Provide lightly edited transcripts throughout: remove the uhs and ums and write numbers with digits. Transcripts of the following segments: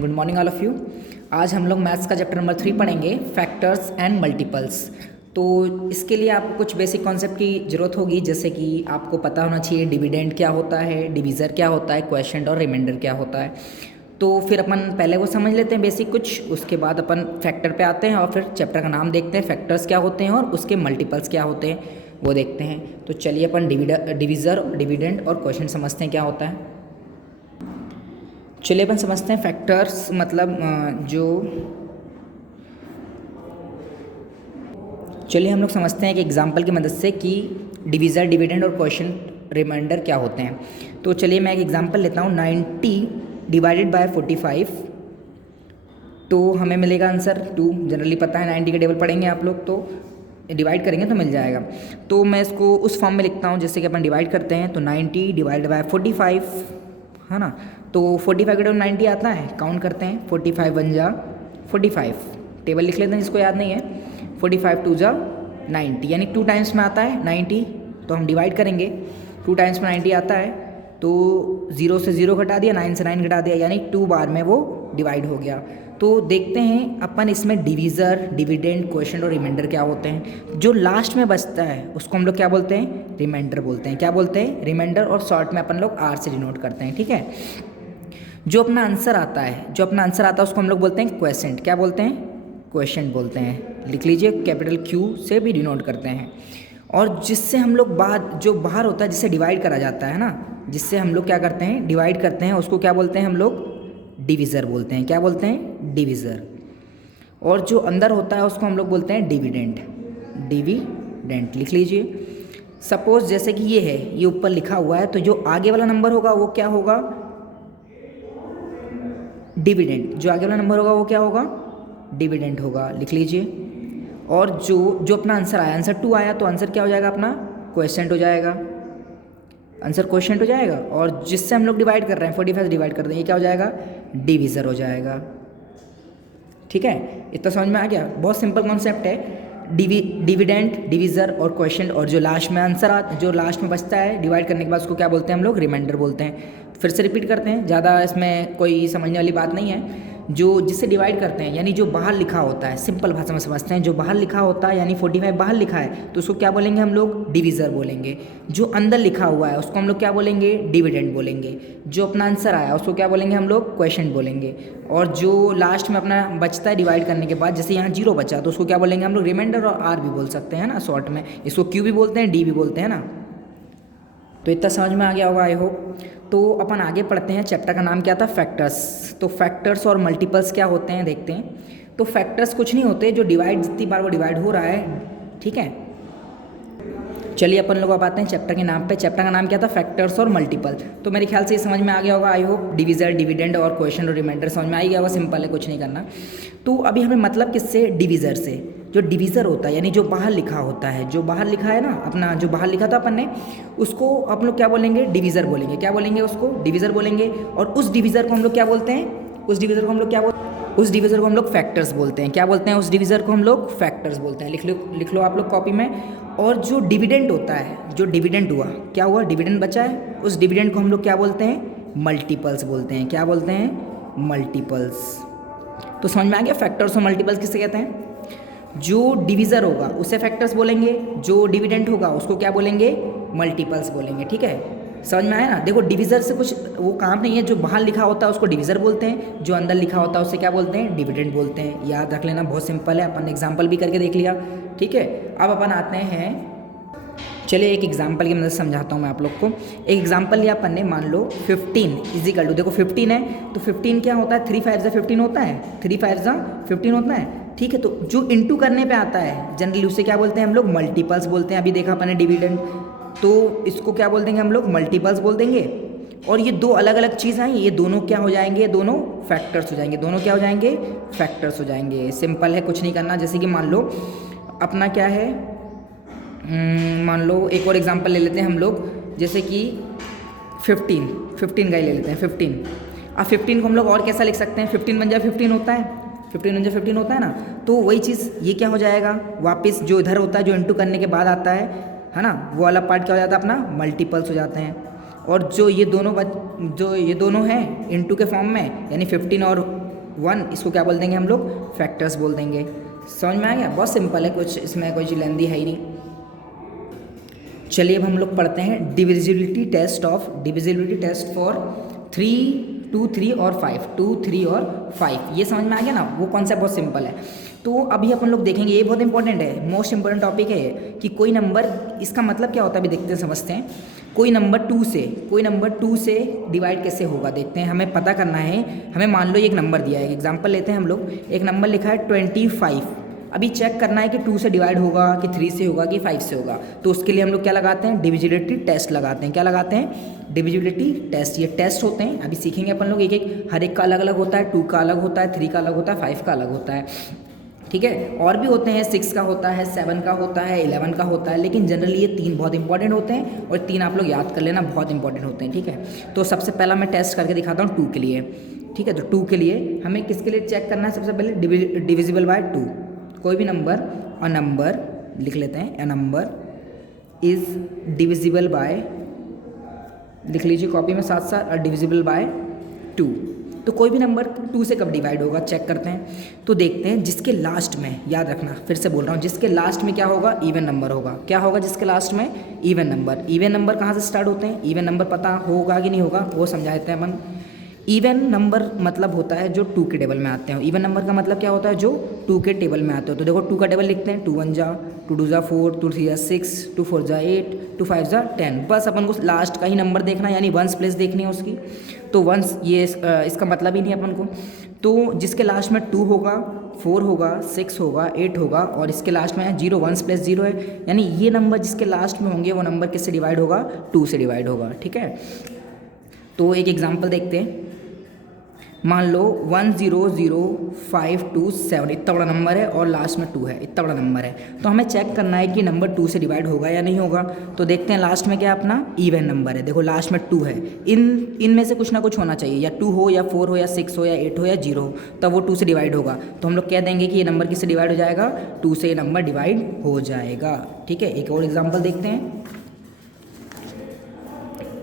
Good morning all of you. आज हम लोग मैथ्स का चैप्टर नंबर 3 पढ़ेंगे, फैक्टर्स एंड मल्टीपल्स। तो इसके लिए आपको कुछ बेसिक कॉन्सेप्ट की ज़रूरत होगी, जैसे कि आपको पता होना चाहिए डिविडेंड क्या होता है, डिवीज़र क्या होता है, क्वोशिएंट और रिमाइंडर क्या होता है। तो फिर अपन पहले वो समझ लेते हैं बेसिक कुछ, उसके बाद अपन फैक्टर पे आते हैं और फिर चैप्टर का नाम देखते हैं, फैक्टर्स क्या होते हैं और उसके मल्टीपल्स क्या होते हैं वो देखते हैं। तो चलिए अपन डिवीज़र, डिविडेंड और क्वोशिएंट समझते हैं क्या होता है। चलिए अपन समझते हैं फैक्टर्स मतलब चलिए हम लोग समझते हैं एक एग्जांपल की मदद से कि डिवीज़र, डिविडेंड और क्वोशिएंट, रिमाइंडर क्या होते हैं। तो चलिए मैं एक एग्जांपल लेता हूँ, 90 डिवाइडेड बाय 45, तो हमें मिलेगा आंसर 2। जनरली पता है 90 के टेबल पढ़ेंगे आप लोग, तो डिवाइड करेंगे तो मिल जाएगा। तो मैं इसको उस फॉर्म में लिखता हूँ जैसे कि अपन डिवाइड करते हैं, तो 90 डिवाइड बाय 45 है ना। तो 45 के टेबल 90 आता है, काउंट करते हैं, 45 बन जा 45, टेबल लिख लेते हैं जिसको याद नहीं है, 45 टू जा 90, यानी 2 टाइम्स में आता है 90। तो हम डिवाइड करेंगे, 2 टाइम्स में 90 आता है, तो 0 से 0 घटा दिया, 9 से 9 घटा दिया, यानी 2 बार में वो डिवाइड हो गया। तो देखते हैं अपन इसमें डिवीज़र, डिविडेंड, क्वोशिएंट और रिमाइंडर क्या होते हैं। जो लास्ट में बचता है उसको हम लोग क्या बोलते हैं, रिमाइंडर बोलते हैं। क्या बोलते हैं, रिमाइंडर, और शॉर्ट में अपन लोग आर से डिनोट करते हैं, ठीक है। जो अपना आंसर आता है उसको हम लोग बोलते हैं क्वोशिएंट। क्या बोलते हैं, क्वोशिएंट बोलते हैं। लिख लीजिए, कैपिटल क्यू से भी डिनोट करते हैं। और जिससे हम लोग जो बाहर होता है, जिससे डिवाइड करा जाता है ना, जिससे हम लोग क्या करते हैं, डिवाइड करते हैं, उसको क्या बोलते हैं हम लोग, डिवीज़र बोलते हैं। क्या बोलते हैं, डिवीज़र। और जो अंदर होता है उसको हम लोग बोलते हैं डिविडेंड, डिविडेंड लिख लीजिए। सपोज जैसे कि ये है, ये ऊपर लिखा हुआ है, तो जो आगे वाला नंबर होगा वो क्या होगा, डिविडेंड। जो आगे वाला नंबर होगा वो क्या होगा, डिविडेंड होगा, लिख लीजिए। और जो अपना आंसर आया, आंसर 2 आया, तो आंसर क्या हो जाएगा अपना, क्वोशिएंट हो जाएगा, आंसर क्वोशिएंट हो जाएगा। और जिससे हम लोग डिवाइड कर रहे हैं, 45 से डिवाइड कर रहे हैं, ये क्या हो जाएगा, डिवीज़र हो जाएगा, ठीक है। इतना समझ में आ गया, बहुत सिंपल कॉन्सेप्ट है। डिविडेंड, डिवीज़र और क्वोशिएंट, और जो लास्ट में बचता है डिवाइड करने के बाद उसको क्या बोलते हैं हम लोग, रिमाइंडर बोलते हैं। फिर से रिपीट करते हैं, ज़्यादा इसमें कोई समझने वाली बात नहीं है। जिससे डिवाइड करते हैं, यानी जो बाहर लिखा होता है, सिंपल भाषा में समझते हैं, जो बाहर लिखा होता है, यानी 45 बाहर लिखा है तो उसको क्या बोलेंगे हम लोग, डिवीज़र बोलेंगे। जो अंदर लिखा हुआ है उसको हम लोग क्या बोलेंगे, डिविडेंड बोलेंगे। जो अपना आंसर आया उसको क्या बोलेंगे हम लोग, क्वोशिएंट बोलेंगे। और जो लास्ट में अपना बचता है डिवाइड करने के बाद, जैसे यहाँ 0 बचा तो उसको क्या बोलेंगे हम लोग, रिमाइंडर, और आर भी बोल सकते हैं ना शॉर्ट में, इसको क्यू भी बोलते हैं, डी भी बोलते हैं ना। तो इतना समझ में आ गया होगा आई होप। तो अपन आगे पढ़ते हैं, चैप्टर का नाम क्या था, फैक्टर्स। तो फैक्टर्स और मल्टीपल्स क्या होते हैं देखते हैं। तो फैक्टर्स कुछ नहीं होते, जो डिवाइड जितनी बार वो डिवाइड हो रहा है, ठीक है। चलिए अपन लोग अब आते हैं चैप्टर के नाम पे। चैप्टर का नाम क्या था, फैक्टर्स और मल्टीपल। तो मेरे ख्याल से ये समझ में आ गया होगा आई होप। डिवीज़र, डिविडेंड और क्वोशिएंट और रिमाइंडर समझ में आ ही गया होगा, सिंपल है, कुछ नहीं करना। तो अभी हमें मतलब किससे, डिवीज़र से। जो डिवीज़र होता है, यानी जो बाहर लिखा होता है, जो बाहर लिखा है ना, अपना जो बाहर लिखा था अपन ने, उसको आप लोग क्या बोलेंगे, डिवीज़र बोलेंगे। क्या बोलेंगे उसको, डिवीज़र बोलेंगे। और उस डिवीज़र को हम लोग क्या बोलते हैं, उस डिवीज़र को हम लोग फैक्टर्स बोलते हैं। क्या बोलते हैं, उस डिवीज़र को हम लोग फैक्टर्स बोलते हैं। लिख लो आप लोग कॉपी में। और जो डिविडेंड होता है, जो डिविडेंड हुआ, क्या हुआ, डिविडेंड बचा है, उस डिविडेंड को हम लोग क्या बोलते हैं, मल्टीपल्स बोलते हैं। क्या बोलते हैं, मल्टीपल्स। तो समझ में आ गया फैक्टर्स और मल्टीपल्स किसे कहते हैं। जो डिवीज़र होगा उसे फैक्टर्स बोलेंगे, जो डिविडेंड होगा उसको क्या बोलेंगे, मल्टीपल्स बोलेंगे, ठीक है। समझ में आया ना। देखो डिवीज़र से कुछ वो काम नहीं है, जो बाहर लिखा होता है उसको डिवीज़र बोलते हैं, जो अंदर लिखा होता है उसे क्या बोलते हैं, डिविडेंड बोलते हैं। याद रख लेना, बहुत सिंपल है, अपन ने एग्जाम्पल भी करके देख लिया, ठीक है। अब अपन आते हैं, चलिए एक एग्जाम्पल की मदद से समझाता हूँ मैं आप लोग को। एक एग्जाम्पल लिया अपन ने, मान लो 15 इजिकल टू, देखो 15 है तो 15 क्या होता है, 3 5 जा 15 होता है, 3 5 जा 15 होता है, ठीक है। तो जो इंटू करने पे आता है जनरली उसे क्या बोलते हैं हम लोग, मल्टीपल्स बोलते हैं। अभी देखा अपन ने डिविडेंड, तो इसको क्या बोल देंगे हम लोग, मल्टीपल्स बोल देंगे। और ये दो अलग अलग चीज़ हैं, ये दोनों क्या हो जाएंगे, दोनों फैक्टर्स हो जाएंगे। दोनों क्या हो जाएंगे, फैक्टर्स हो जाएंगे। सिंपल है, कुछ नहीं करना। जैसे कि मान लो अपना क्या है, मान लो एक और एग्जांपल ले लेते हैं हम लोग, जैसे कि 15 का ही ले लेते हैं, 15। अब 15 को हम लोग और कैसा लिख सकते हैं, 15 बन जाए 15 होता है, 15 बन जाए 15 होता है ना। तो वही चीज़ ये क्या हो जाएगा, वापस जो इधर होता है, जो इंटू करने के बाद आता है ना, वो वाला पार्ट क्या हो जाता है अपना, मल्टीपल्स हो जाते हैं। और जो ये दोनों हैं इंटू के फॉर्म में, यानी 15 और 1, इसको क्या बोल देंगे हम लोग, फैक्टर्स बोल देंगे। समझ में आ गया, बहुत सिंपल है, कुछ इसमें कोई लेंदी है ही नहीं। चलिए अब हम लोग पढ़ते हैं डिविजिबिलिटी टेस्ट फॉर 3, 2, 3 और 5, 2, 3 और 5। ये समझ में आ गया ना, वो कॉन्सेप्ट बहुत सिंपल है। तो अभी अपन लोग देखेंगे, ये बहुत इंपॉर्टेंट है, मोस्ट इंपॉर्टेंट टॉपिक है कि कोई नंबर, इसका मतलब क्या होता है अभी देखते हैं, समझते हैं। कोई नंबर 2 से डिवाइड कैसे होगा देखते हैं, हमें पता करना है। हमें मान लो एक नंबर दिया है, एग्जाम्पल लेते हैं हम लोग, एक नंबर लिखा है 25। अभी चेक करना है कि 2 से डिवाइड होगा कि 3 से होगा कि 5 से होगा। तो उसके लिए हम लोग क्या लगाते हैं, डिविजिबिलिटी टेस्ट लगाते हैं। क्या लगाते हैं, डिविजिबिलिटी टेस्ट। ये टेस्ट होते हैं, अभी सीखेंगे अपन लोग एक एक, हर एक का अलग अलग होता है। 2 का अलग होता है, 3 का अलग होता है, 5 का अलग होता है, ठीक है। और भी होते हैं, 6 का होता है, 7 का होता है, 11 का होता है, लेकिन जनरली ये 3 बहुत इंपॉर्टेंट होते हैं और 3 आप लोग याद कर लेना, बहुत इंपॉर्टेंट होते हैं, ठीक है। तो सबसे पहला मैं टेस्ट करके दिखाता हूँ 2 के लिए, ठीक है। तो 2 के लिए हमें किसके लिए चेक करना है, सबसे पहले डिविजिबल बाय 2। कोई भी नंबर, अ नंबर लिख लेते हैं, a number is divisible by, लिख लीजिए कॉपी में साथ साथ, डिविजिबल बाय 2। तो कोई भी नंबर 2 से कब डिवाइड होगा चेक करते हैं। तो देखते हैं जिसके लास्ट में, याद रखना फिर से बोल रहा हूँ, जिसके लास्ट में क्या होगा, इवन नंबर होगा। क्या होगा जिसके लास्ट में, इवन नंबर। इवन नंबर कहाँ से स्टार्ट होते हैं, इवन नंबर पता होगा कि नहीं होगा, वो समझा देते हैं अपन। इवन नंबर मतलब होता है जो 2 के टेबल में आते हैं। इवन नंबर का मतलब क्या होता है, जो 2 के टेबल में आते हो। तो देखो 2 का टेबल लिखते हैं, 2 1 जा, 2 2 जा 4, 2 3 जा 6, 2 4 जा 8, 2 5 जा 10। बस अपन को लास्ट का ही नंबर देखना है, यानी वंस प्लेस देखनी है उसकी। तो वंस ये इसका मतलब ही नहीं है अपन को। तो जिसके लास्ट में 2 होगा, 4 होगा, 6 होगा, 8 होगा, और इसके लास्ट में 0, वंस प्लेस 0 है, यानी ये नंबर जिसके लास्ट में होंगे वो नंबर किससे डिवाइड होगा, 2 से डिवाइड होगा, ठीक है। तो एक एग्जाम्पल देखते हैं, मान लो 100527, इतना बड़ा नंबर है और लास्ट में 2 है, इतना बड़ा नंबर है। तो हमें चेक करना है कि नंबर 2 से डिवाइड होगा या नहीं होगा। तो देखते हैं लास्ट में क्या अपना इवन नंबर है, देखो लास्ट में 2 है, इनमें से कुछ ना कुछ होना चाहिए, या 2 हो या 4 हो या 6 हो या 8 हो या 0 हो, तब वो 2 से डिवाइड होगा। तो हम लोग कह देंगे कि ये नंबर किससे डिवाइड हो जाएगा, 2 से ये नंबर डिवाइड हो जाएगा, ठीक है। एक और एग्जाम्पल देखते हैं,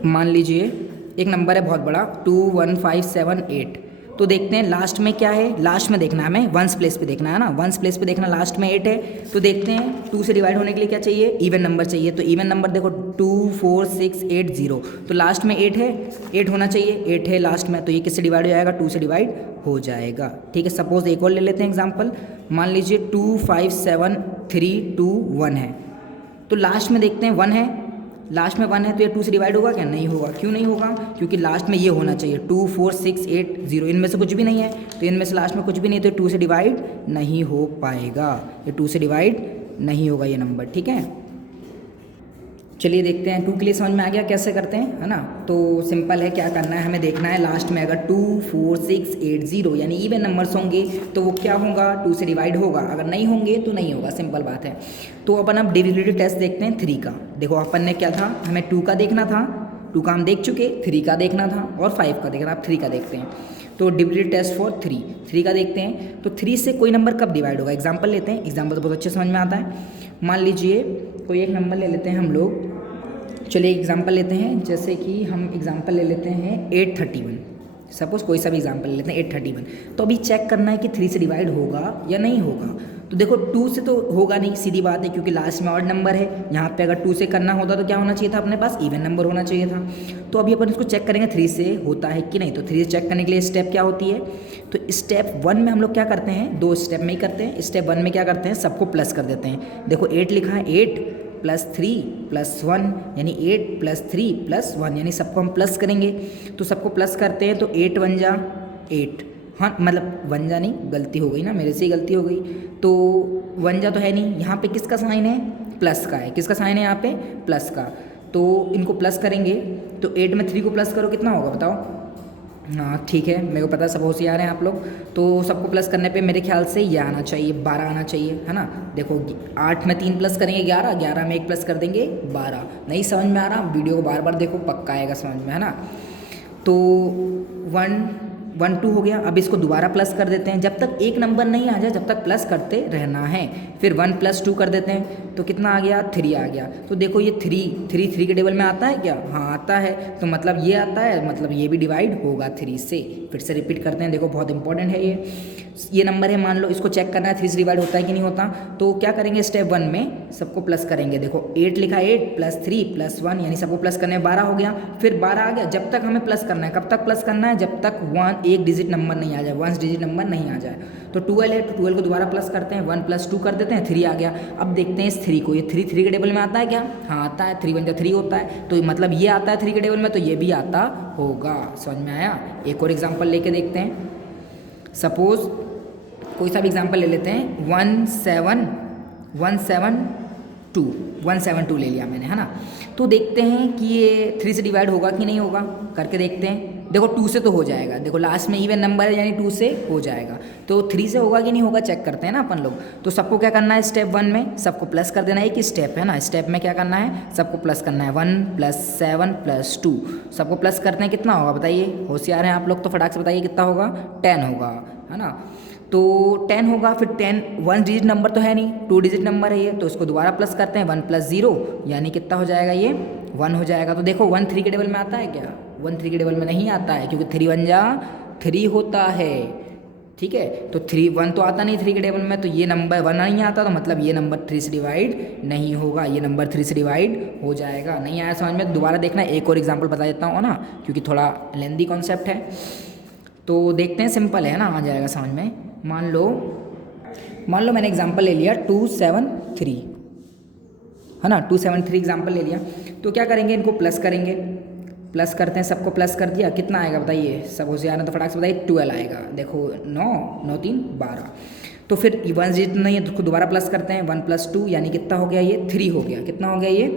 मान लीजिए एक नंबर है बहुत बड़ा 21578। तो देखते हैं लास्ट में क्या है, लास्ट में देखना है हमें, वंस प्लेस पे देखना है ना, वंस प्लेस पे देखना, लास्ट में 8 है। तो देखते हैं 2 से डिवाइड होने के लिए क्या चाहिए, इवन नंबर चाहिए। तो इवन नंबर देखो 2 4 6 8 0, तो लास्ट में 8 है, 8 होना चाहिए, 8 है लास्ट में, तो ये किससे डिवाइड हो जाएगा, 2 से डिवाइड हो जाएगा, ठीक है। सपोज एक और ले लेते हैं एग्जाम्पल, मान लीजिए 25732 1 है। तो लास्ट में देखते हैं 1 है, लास्ट में 1 है, तो ये 2 से डिवाइड होगा क्या, नहीं होगा। क्यों नहीं होगा, क्योंकि लास्ट में ये होना चाहिए 2 4 6 8 0, इनमें से कुछ भी नहीं है, तो इनमें से लास्ट में कुछ भी नहीं, तो 2 से डिवाइड नहीं हो पाएगा, ये 2 से डिवाइड नहीं होगा ये नंबर, ठीक है। चलिए देखते हैं 2 के लिए समझ में आ गया कैसे करते हैं, है ना। तो सिंपल है, क्या करना है हमें देखना है लास्ट में अगर 2 4 6 8 0 यानी इवन नंबर्स होंगे तो वो क्या होगा, 2 से डिवाइड होगा, अगर नहीं होंगे तो नहीं होगा, सिंपल बात है। तो अपन अब डिविजिबिलिटी टेस्ट देखते हैं 3 का। देखो अपन ने क्या था, हमें 2 का देखना था, 2 का हम देख चुके, 3 का देखना था और 5 का देखना, आप 3 का देखते हैं। तो डिविजिबिलिटी टेस्ट फॉर 3 का देखते हैं। तो 3 से कोई नंबर कब डिवाइड होगा, एग्जाम्पल लेते हैं, एग्जाम्पल तो बहुत अच्छे समझ में आता है। मान लीजिए कोई एक नंबर ले लेते हैं हम लोग, चलिए एग्जाम्पल लेते हैं, जैसे कि हम एग्जाम्पल ले लेते हैं 831, सपोज कोई सा भी एग्जाम्पल ले लेते हैं 831। तो अभी चेक करना है कि 3 से डिवाइड होगा या नहीं होगा। तो देखो 2 से तो होगा नहीं, सीधी बात है, क्योंकि लास्ट में ऑड नंबर है। यहाँ पे अगर 2 से करना होता तो क्या होना चाहिए था, अपने पास इवन नंबर होना चाहिए था। तो अभी अपन इसको चेक करेंगे 3 से होता है कि नहीं। तो 3 से चेक करने के लिए स्टेप क्या होती है, तो स्टेप 1 में हम लोग क्या करते हैं, 2 स्टेप में ही करते हैं। स्टेप 1 में क्या करते हैं, सबको प्लस कर देते हैं। देखो 8 लिखा है, 8 + 3 + 1 यानी 8 + 3 + 1, यानी सबको हम प्लस करेंगे। तो सबको प्लस करते हैं, तो 8 1 जा 8, हाँ मतलब 1 जा नहीं, गलती हो गई ना, मेरे से ही गलती हो गई। तो 1 जा तो है नहीं, यहाँ पे किसका साइन है, प्लस का है, किसका साइन है यहाँ पे, प्लस का। तो इनको प्लस करेंगे, तो 8 में 3 को प्लस करो कितना होगा बताओ। हाँ ठीक है, मेरे को पता सब होशियार हैं आप लोग। तो सबको प्लस करने पे मेरे ख्याल से ये आना चाहिए, 12 आना चाहिए, है ना। देखो 8 में 3 प्लस करेंगे 11, 11 में 1 प्लस कर देंगे 12। नहीं समझ में आ रहा, वीडियो को बार बार देखो, पक्का आएगा समझ में, है ना। तो 1 1 2 हो गया। अब इसको दोबारा प्लस कर देते हैं, जब तक एक नंबर नहीं आ जाए जब तक प्लस करते रहना है। फिर 1 + 2 कर देते हैं, तो कितना आ गया 3 आ गया। तो देखो ये 3 के टेबल में आता है क्या? हाँ आता है, तो मतलब ये आता है, मतलब ये भी डिवाइड होगा 3 से। फिर से रिपीट करते हैं, देखो बहुत इंपॉर्टेंट है ये नंबर है, मान लो इसको चेक करना है 3 से डिवाइड होता है कि नहीं होता। तो क्या करेंगे, स्टेप 1 में सबको प्लस करेंगे। देखो 8 लिखा, 8 + 3 + 1 यानी सबको प्लस करने में 12 हो गया। फिर 12 आ गया, जब तक हमें प्लस करना है, कब तक प्लस करना है? जब तक एक डिजिट नंबर नहीं आ जाए, 1 डिजिट नंबर नहीं आ जाए। तो 12 है, तो 12 को दोबारा प्लस करते हैं, 1 + 2 कर देते हैं, 3 आ गया। अब देखते हैं इस 3 को, ये 3 के टेबल में आता है क्या? हाँ आता है, 3 × 3 होता है, तो मतलब ये आता है 3 के टेबल में, तो ये भी आता होगा। समझ में आया? एक और एग्जाम्पल लेके देखते हैं। सपोज कोई सा भी एग्जाम्पल ले लेते हैं, 172 ले लिया मैंने, है ना। तो देखते हैं कि ये 3 से डिवाइड होगा कि नहीं होगा, करके देखते हैं। देखो 2 से तो हो जाएगा, देखो लास्ट में इवन नंबर है यानी 2 से हो जाएगा। तो 3 से होगा कि नहीं होगा चेक करते हैं ना अपन लोग। तो सबको क्या करना है, स्टेप 1 में सबको प्लस कर देना है, एक ही स्टेप है ना। स्टेप में क्या करना है, सबको प्लस करना है, 1 + 7 + 2 सबको प्लस करते हैं, कितना होगा बताइए? होशियार हैं आप लोग तो फटाक से बताइए कितना होगा? 10 होगा, है ना। तो 10 होगा, फिर 10 1 डिजिट नंबर तो है नहीं, 2 डिजिट नंबर है ये, तो इसको दोबारा प्लस करते हैं, 1 + 0 यानी कितना हो जाएगा ये? 1 हो जाएगा। तो देखो 1 3 के टेबल में आता है क्या? 1 3 के टेबल में नहीं आता है, क्योंकि 3 × 1 = 3 होता है, ठीक है। तो 1 तो आता नहीं 3 के टेबल में, तो ये नंबर 1 नहीं आता, तो मतलब ये नंबर 3 से डिवाइड नहीं होगा, ये नंबर 3 से डिवाइड हो जाएगा। नहीं आया समझ में? दोबारा देखना, एक और एग्जाम्पल बता देता हूँ ना, क्योंकि थोड़ा लेंदी कॉन्सेप्ट है। तो देखते हैं, सिंपल है ना, आ जाएगा समझ में। मान लो मैंने एग्जांपल ले लिया 273, है ना, 273 एग्जांपल ले लिया। तो क्या करेंगे, इनको प्लस करेंगे, प्लस करते हैं, सबको प्लस कर दिया, कितना आएगा बताइए? सब होशियार है तो फटाक से बताइए, 12 आएगा। देखो 9 9 3 12। तो फिर 1 डिजिट नहीं है तो उसको दोबारा प्लस करते हैं, 1 + 2 यानी कितना हो गया ये? 3 हो गया। कितना हो गया ये?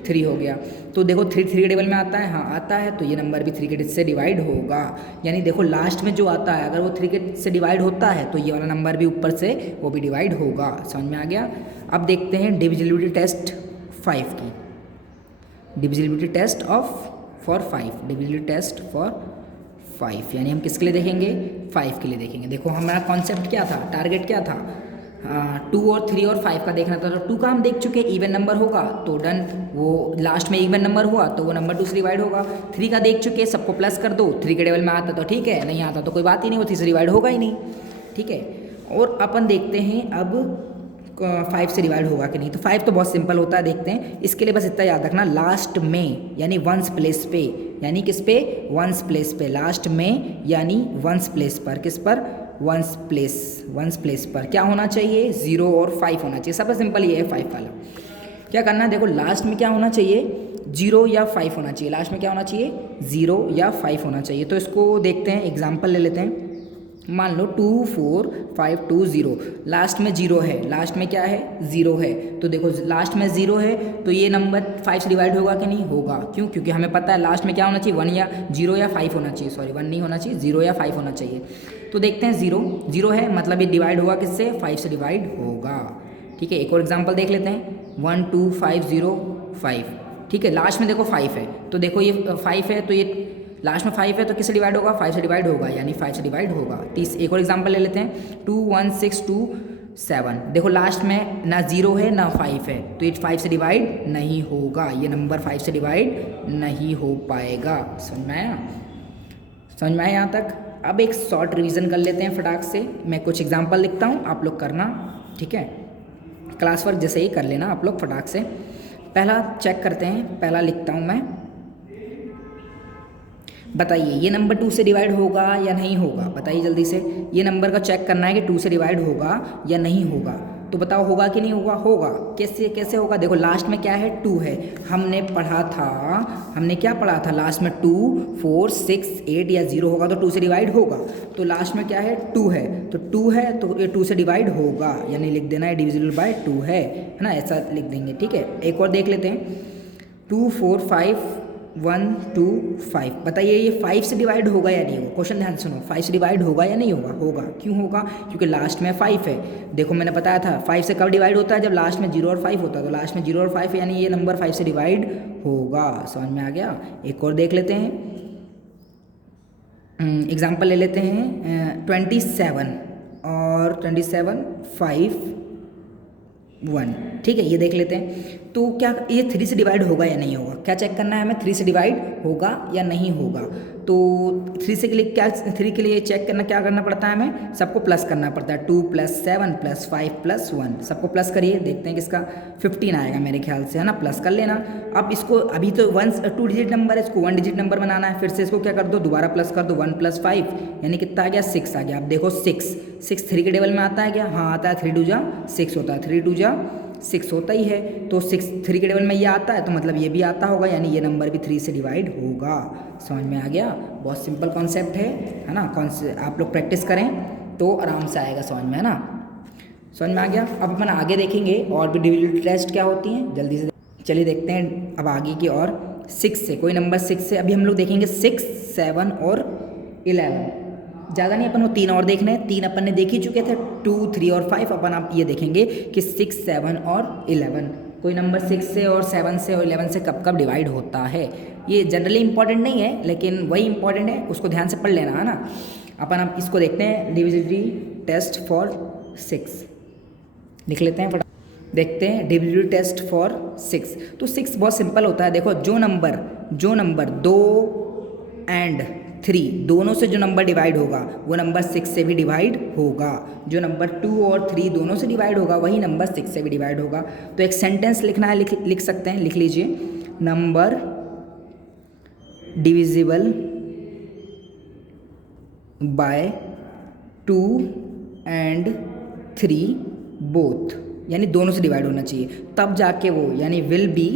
3 हो गया। तो देखो 3 के टेबल में आता है, हाँ आता है, तो ये नंबर भी 3 के से डिवाइड होगा। यानी देखो लास्ट में जो आता है अगर वो 3 के से डिवाइड होता है तो ये वाला नंबर भी ऊपर से वो भी डिवाइड होगा। समझ में आ गया? अब देखते हैं डिविजिबिलिटी टेस्ट 5 की, डिविजिबिलिटी टेस्ट फॉर 5 यानी हम किसके लिए देखेंगे? 5 के लिए देखेंगे। देखो हमारा कॉन्सेप्ट क्या था, टारगेट क्या था? 2 और 3 और 5 का देखना था। तो 2 का हम देख चुके, इवन नंबर होगा तो डन, वो लास्ट में इवन नंबर हुआ तो वो नंबर 2 से डिवाइड होगा। 3 का देख चुके, सबको प्लस कर दो, 3 के टेबल में आता तो ठीक है, नहीं आता तो कोई बात ही नहीं, वो 3 से डिवाइड होगा ही नहीं, ठीक है। और अपन देखते हैं अब 5 से डिवाइड होगा कि नहीं। तो 5 तो बहुत सिंपल होता है, देखते हैं। इसके लिए बस इतना याद रखना, लास्ट में यानी 1s प्लेस पे, यानी किस पे? 1s प्लेस पे, लास्ट में यानी 1s प्लेस पर, किस पर? 1s प्लेस पर क्या होना चाहिए? 0 और 5 होना चाहिए। सबसे सिंपल ये है 5 वाला। क्या करना है, देखो लास्ट में क्या होना चाहिए? 0 या 5 होना चाहिए। लास्ट में क्या होना चाहिए? 0 या 5 होना चाहिए। तो इसको देखते हैं, एग्जाम्पल ले लेते हैं। मान लो 2 4 5 2 0, लास्ट में 0 है, लास्ट में क्या है? 0 है। तो देखो लास्ट में 0 है तो ये नंबर 5 से डिवाइड होगा कि नहीं? होगा। क्यों? क्योंकि हमें पता है लास्ट में क्या होना चाहिए? 1 या 0 या 5 होना चाहिए, सॉरी 1 नहीं होना चाहिए, 0 या 5 होना चाहिए। तो देखते हैं 0 है, मतलब ये डिवाइड होगा किससे? 5 से डिवाइड होगा, ठीक है। एक और एग्जाम्पल देख लेते हैं, 1 2 5 0 5, ठीक है। लास्ट में देखो 5 है, तो देखो ये 5 है, तो ये लास्ट में 5 है तो किससे डिवाइड होगा? 5 से डिवाइड होगा, यानी 5 से डिवाइड होगा। एक और एग्जांपल ले लेते हैं, 2 1 6 2 7, देखो लास्ट में ना 0 है ना 5 है, तो ये 5 से डिवाइड नहीं होगा, ये नंबर 5 से डिवाइड नहीं हो पाएगा। समझ में आया? समझ में आया यहाँ तक? अब एक शॉर्ट रिवीजन कर लेते हैं फटाक से। मैं कुछ एग्जाम्पल लिखता हूँ, आप लोग करना, ठीक है। क्लास वर्क जैसे ही कर लेना आप लोग फटाक से। पहला चेक करते हैं, पहला लिखता हूँ मैं, बताइए ये नंबर 2 से डिवाइड होगा या नहीं होगा? बताइए जल्दी से, ये नंबर का चेक करना है कि 2 से डिवाइड होगा या नहीं होगा। तो बताओ होगा कि नहीं होगा? होगा। कैसे होगा? देखो लास्ट में क्या है? 2 है। हमने क्या पढ़ा था लास्ट में? 2 4 6 8 या 0 होगा तो 2 से डिवाइड होगा। तो लास्ट में क्या है? 2 है, तो 2 है तो ये 2 से डिवाइड होगा, यानी लिख देना है डिविजिबल बाय 2 है ना, ऐसा लिख देंगे, ठीक है। एक और देख लेते हैं, 2 4 5 1 2 5, बताइए ये 5 से डिवाइड होगा या नहीं होगा? क्वेश्चन ध्यान सुनो, 5 से डिवाइड होगा या नहीं होगा? होगा। क्यों होगा? क्योंकि लास्ट में 5 है। देखो मैंने बताया था 5 से कब डिवाइड होता है? जब लास्ट में 0 और 5 होता है, तो लास्ट में 0 और 5 है, यानी ये नंबर 5 से डिवाइड होगा। समझ में आ गया? एक और देख लेते हैं, एग्ज़ाम्पल ले लेते हैं 27 और 27 5 1, ठीक है, ये देख लेते हैं। तो क्या ये 3 से डिवाइड होगा या नहीं होगा, क्या चेक करना है हमें, 3 से डिवाइड होगा या नहीं होगा। तो 3 से के लिए क्या, 3 के लिए चेक करना क्या करना पड़ता है हमें, सबको प्लस करना पड़ता है। 2 + 7 + 5 + 1, सबको प्लस करिए, देखते हैं किसका 15 आएगा मेरे ख्याल से, है ना, प्लस कर लेना। अब इसको अभी तो 2 डिजिट नंबर है, इसको 1 डिजिट नंबर बनाना है, फिर से इसको क्या कर दो, दोबारा प्लस कर दो, 1 + 5 यानी कितना आ गया, 6 आ गया। अब देखो 6 3 के टेबल में आता है क्या, हाँ आता है, 3 × 2 = 6 होता है, 3 × 2 = 6 होता ही है। तो 6 3 के टेबल में ये आता है, तो मतलब ये भी आता होगा, यानी ये नंबर भी 3 से डिवाइड होगा। समझ में आ गया, बहुत सिंपल कॉन्सेप्ट है ना। आप लोग प्रैक्टिस करें तो आराम से आएगा समझ में, है ना, समझ में आ गया। अब अपन आगे देखेंगे और भी डिविजिबिलिटी टेस्ट क्या होती हैं, जल्दी से चलिए देखते हैं अब आगे की। और 6 से कोई नंबर 6 से अभी हम लोग देखेंगे 6 7 और 11, ज़्यादा नहीं, अपन वो 3 और देखने हैं, 3 अपन ने देख ही चुके थे, 2 3 और 5। अपन आप ये देखेंगे कि 6 7 और 11, कोई नंबर 6 से और 7 से और 11 से कब कब डिवाइड होता है। ये जनरली इंपॉर्टेंट नहीं है, लेकिन वही इंपॉर्टेंट है, उसको ध्यान से पढ़ लेना, है ना। अपन आप इसको देखते हैं, डिविजिबिलिटी टेस्ट फॉर 6 लिख लेते हैं, देखते हैं डिविजिबिलिटी टेस्ट फॉर 6। तो 6 बहुत सिंपल होता है, देखो जो नंबर 2 एंड 3 दोनों से जो नंबर डिवाइड होगा वो नंबर 6 से भी डिवाइड होगा। जो नंबर 2 और 3 दोनों से डिवाइड होगा वही नंबर 6 से भी डिवाइड होगा। तो एक सेंटेंस लिखना है, लिख सकते हैं, लिख लीजिए, number divisible by 2 and 3 both, यानी दोनों से डिवाइड होना चाहिए, तब जाके वो, यानी विल बी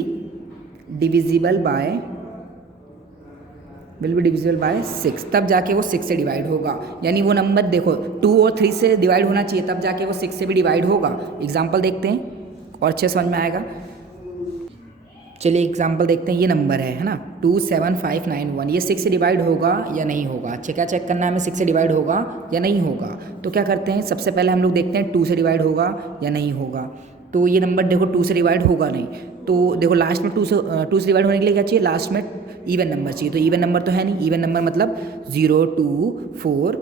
डिविजिबल बाय 6, तब जाके वो 6 से डिवाइड होगा। यानी वो नंबर देखो 2 और 3 से डिवाइड होना चाहिए, तब जाके वो 6 से भी डिवाइड होगा। एग्जाम्पल देखते हैं और अच्छे समझ में आएगा। चलिए एग्जाम्पल देखते हैं, ये नंबर है ना, 2 7 5 9 1, ये 6 से डिवाइड होगा या नहीं होगा। अच्छा, क्या चेक करना है हमें, 6 से डिवाइड होगा या नहीं होगा। तो क्या करते हैं, सबसे पहले हम लोग देखते हैं 2 से डिवाइड होगा या नहीं होगा। तो ये नंबर देखो 2 से डिवाइड होगा नहीं, तो देखो लास्ट में 2 से डिवाइड होने के लिए क्या चाहिए, लास्ट में इवन नंबर चाहिए। तो इवन नंबर तो है नहीं, इवन नंबर मतलब 0 2 4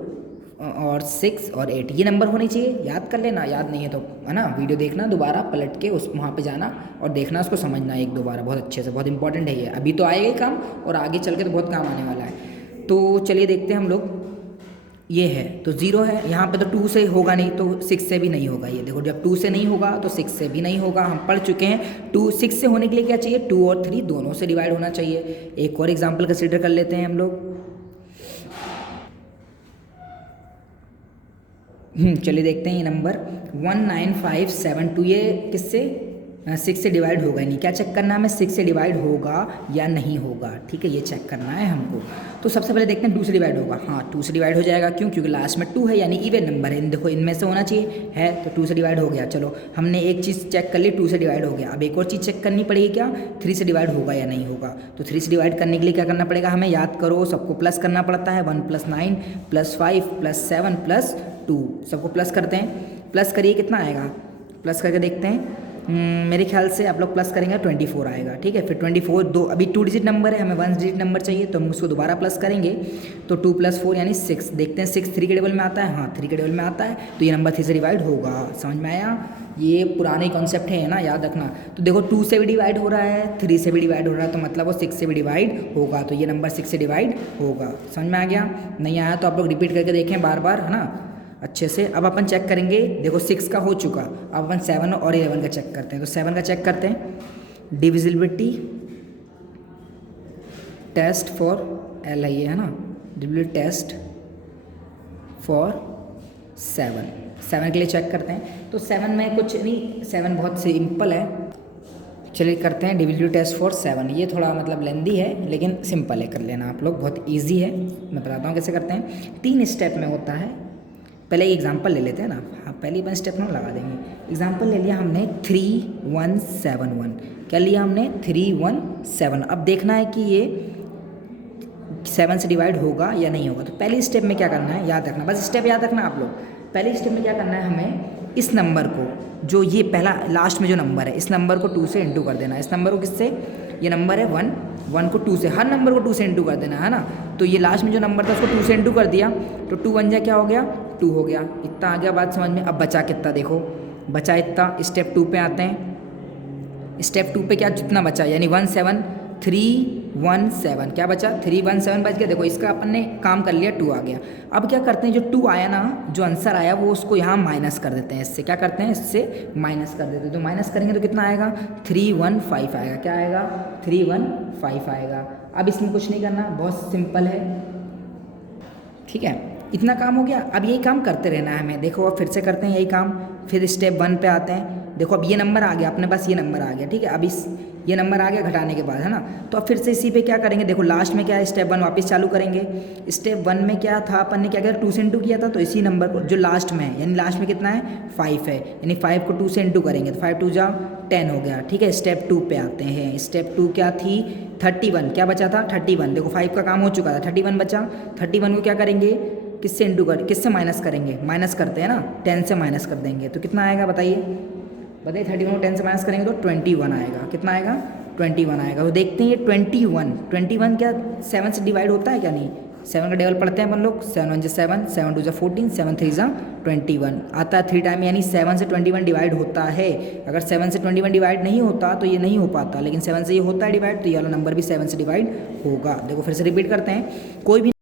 और 6 और 8 ये नंबर होने चाहिए। याद कर लेना, याद नहीं है तो, है ना, वीडियो देखना दोबारा पलट के, उस वहाँ पे जाना और देखना, उसको समझना एक दो बार बहुत अच्छे से, बहुत इंपॉर्टेंट है ये। अभी तो आएगा ही काम और आगे चल के तो बहुत काम आने वाला है। तो चलिए देखते हैं हम लोग, ये है तो 0 है यहाँ पे, तो 2 से होगा नहीं तो 6 से भी नहीं होगा। ये देखो जब 2 से नहीं होगा तो 6 से भी नहीं होगा, हम पढ़ चुके हैं। 6 से होने के लिए क्या चाहिए, 2 और 3 दोनों से डिवाइड होना चाहिए। एक और एग्जाम्पल कंसिडर कर लेते हैं हम लोग। चलिए देखते हैं ये नंबर 19572, ये किससे 6 से डिवाइड होगा नहीं। क्या चेक करना है हमें, 6 से डिवाइड होगा या नहीं होगा, ठीक है, ये चेक करना है हमको। तो सबसे पहले देखते हैं 2 से डिवाइड होगा, हाँ 2 से डिवाइड हो जाएगा, क्यों, क्योंकि लास्ट में 2 है, यानी इवन नंबर है, देखो इनमें से होना चाहिए, है तो 2 से डिवाइड हो गया। चलो हमने एक चीज़ चेक कर ली, 2 से डिवाइड हो गया। अब एक और चीज़ चेक करनी पड़ेगी, क्या 3 से डिवाइड होगा या नहीं होगा। तो 3 से डिवाइड करने के लिए क्या करना पड़ेगा हमें, याद करो, सबको प्लस करना पड़ता है, 1 + 9 + 5 + 7 + 2, सबको प्लस करते हैं। प्लस करिए, कितना आएगा, प्लस करके देखते हैं। मेरे ख्याल से आप लोग प्लस करेंगे 24 आएगा, ठीक है। फिर 24 दो, अभी 2 डिजिट नंबर है, हमें 1 डिजिट नंबर चाहिए, तो हम उसको दोबारा प्लस करेंगे, तो 2 + 4 यानी 6। देखते हैं 6 3 के टेबल में आता है, हाँ 3 के टेबल में आता है, तो ये नंबर 3 से डिवाइड होगा। समझ में आया, ये पुराने कॉन्सेप्ट है ना, याद रखना। तो देखो 2 से भी डिवाइड हो रहा है, 3 से भी डिवाइड हो रहा है, तो मतलब वो 6 से भी डिवाइड होगा, तो ये नंबर 6 से डिवाइड होगा। समझ में आ गया, नहीं आया तो आप लोग रिपीट करके देखें बार बार, है ना, अच्छे से। अब अपन चेक करेंगे, देखो 6 का हो चुका, अब अपन 7 और 11 का चेक करते हैं। तो 7 का चेक करते हैं, डिविजिबिलिटी टेस्ट फॉर एल है, है ना, डिविजिबिलिटी टेस्ट फॉर 7 के लिए चेक करते हैं। तो 7 में कुछ नहीं, 7 बहुत सिंपल है। चलिए करते हैं डिविजिबिलिटी टेस्ट फॉर 7, ये थोड़ा मतलब लेंदी है लेकिन सिंपल है, कर लेना आप लोग, बहुत ईजी है। मैं बताता हूँ कैसे करते हैं, 3 स्टेप में होता है। पहले एग्जाम्पल ले लेते हैं ना, हाँ पहले अपन स्टेप ना लगा देंगे। एग्जाम्पल ले लिया हमने 3171, क्या लिया हमने 317। अब देखना है कि ये 7 से डिवाइड होगा या नहीं होगा। तो पहली स्टेप में क्या करना है, याद रखना, बस स्टेप याद रखना आप लोग। पहली स्टेप में क्या करना है हमें, इस नंबर को, जो ये पहला लास्ट में जो नंबर है, इस नंबर को 2 से इंटू कर देना। इस नंबर को किससे, ये नंबर है 1, 1 को 2 से, हर नंबर को 2 से इंटू कर देना है ना। तो ये लास्ट में जो नंबर था उसको 2 से इंटू कर दिया, तो 2 1 जा क्या हो गया, 2 हो गया। इतना आ गया बात समझ में। अब बचा कितना देखो, बचा इतना। स्टेप 2 पे आते हैं। स्टेप 2 पे क्या जितना बचा, यानी 17317, क्या बचा 317 बच गया। देखो इसका अपन ने काम कर लिया, 2 आ गया। अब क्या करते हैं, जो 2 आया ना, जो आंसर आया वो उसको यहाँ माइनस कर देते हैं, इससे क्या करते हैं, इससे माइनस कर देते हैं। तो माइनस करेंगे तो कितना आएगा, 315 आएगा। क्या आएगा, 315 आएगा। अब इसमें कुछ नहीं करना, बहुत सिंपल है, ठीक है। इतना काम हो गया। अब यही काम करते रहना है हमें। देखो अब फिर से करते हैं यही काम। फिर स्टेप 1 पे आते हैं। देखो अब ये नंबर आ गया अपने पास, ये नंबर आ गया, ठीक है। अब ये नंबर आ गया घटाने के बाद, है ना। तो अब फिर से इसी पे क्या करेंगे, देखो लास्ट में क्या है, स्टेप 1 वापस चालू करेंगे। स्टेप 1 में क्या था, अपन ने क्या किया, 2 से इंटू किया था, तो इसी नंबर को जो लास्ट में है, यानी लास्ट में कितना है, 5 है, यानी 5 को 2 से इंटू करेंगे तो 5 2 जा 10 हो गया, ठीक है। स्टेप 2 पे आते हैं। स्टेप 2 क्या थी, 31, क्या बचा था, 31। देखो 5 का काम हो चुका था, 31 बचा। 31 को क्या करेंगे, किससे इंटू कर, किससे माइनस करेंगे, माइनस करते हैं ना, 10 से माइनस कर देंगे तो कितना आएगा बताइए, 31 को 10 से माइनस करेंगे तो 21 आएगा। कितना आएगा, 21 आएगा। तो देखते हैं ये 21 क्या 7 से डिवाइड होता है क्या, नहीं। 7 का टेबल पढ़ते हैं अपन लोग, 7 1 7, 7 2 14, 7 3 21 आता है 3 टाइम, यानी 7 से 21 डिवाइड होता है। अगर 7 से 21 डिवाइड नहीं होता तो ये नहीं हो पाता, लेकिन 7 से ये होता है डिवाइड, तो ये वाला नंबर भी 7 से डिवाइड होगा। देखो फिर से रिपीट करते हैं, कोई भी